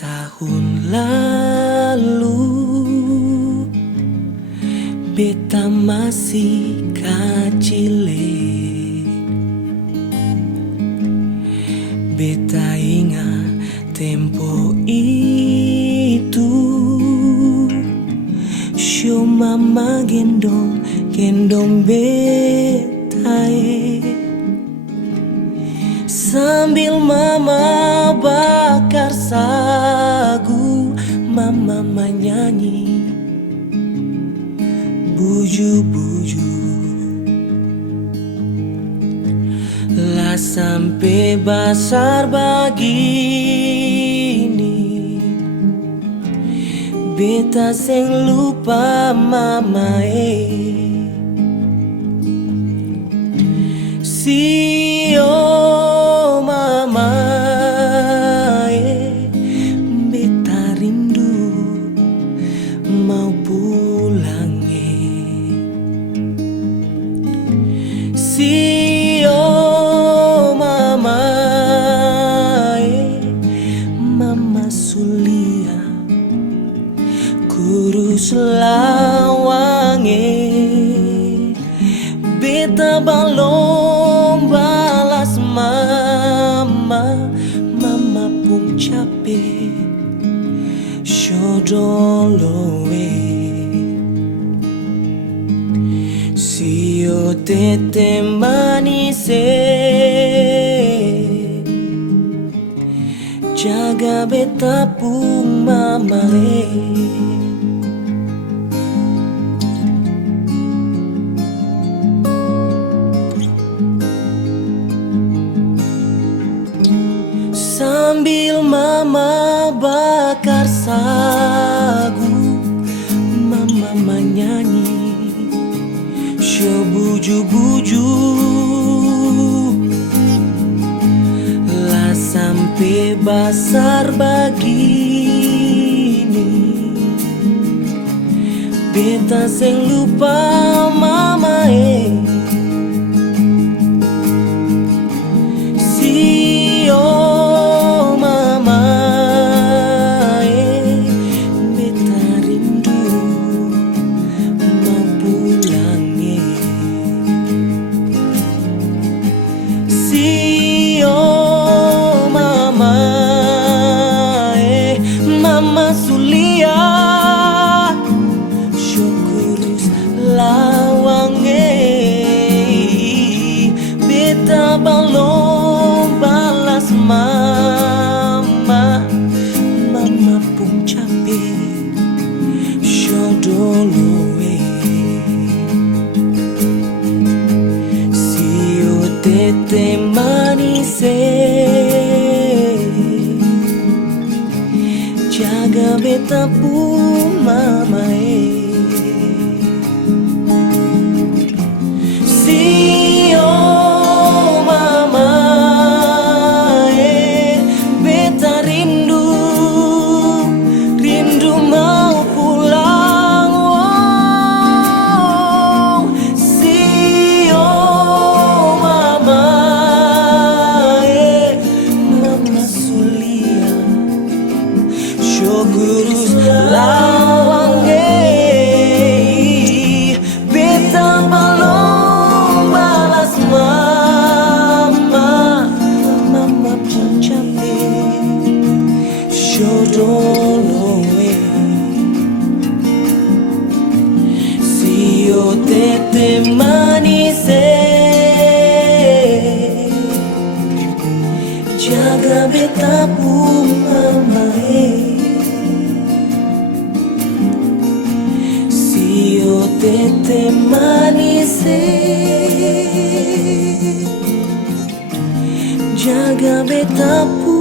Tahun lalu beta masih kecil, beta ingat tempo itu. Show mama gendong beta, sambil mama bakar sagu, mama menyanyi buju-buju. Lah sampai besar begini, beta seng lupa mama. Mama, beta rindu mau pulang. Mama, mama sulia kurus lawange, beta belum balas mama, mama pun capek shodoloe. Sio tete manise, jaga beta pun mama. Sambil mama bakar sagu, mama menyanyi show buju-buju. Lah sampai besar begini, beta seng lupa mama. Mama sulia syukurus lawange, beta belum balas mama, mama pun capek shodoloe. Sio tete manise, jaga beta pun mama. Mama, beta rindu mau pulang. Mama, mama sulia syukurus lawange, beta belum balas mama, mama pun capek shodoloe. Sio tete manise, jaga beta pun mama. Sio tete manise, jaga beta pun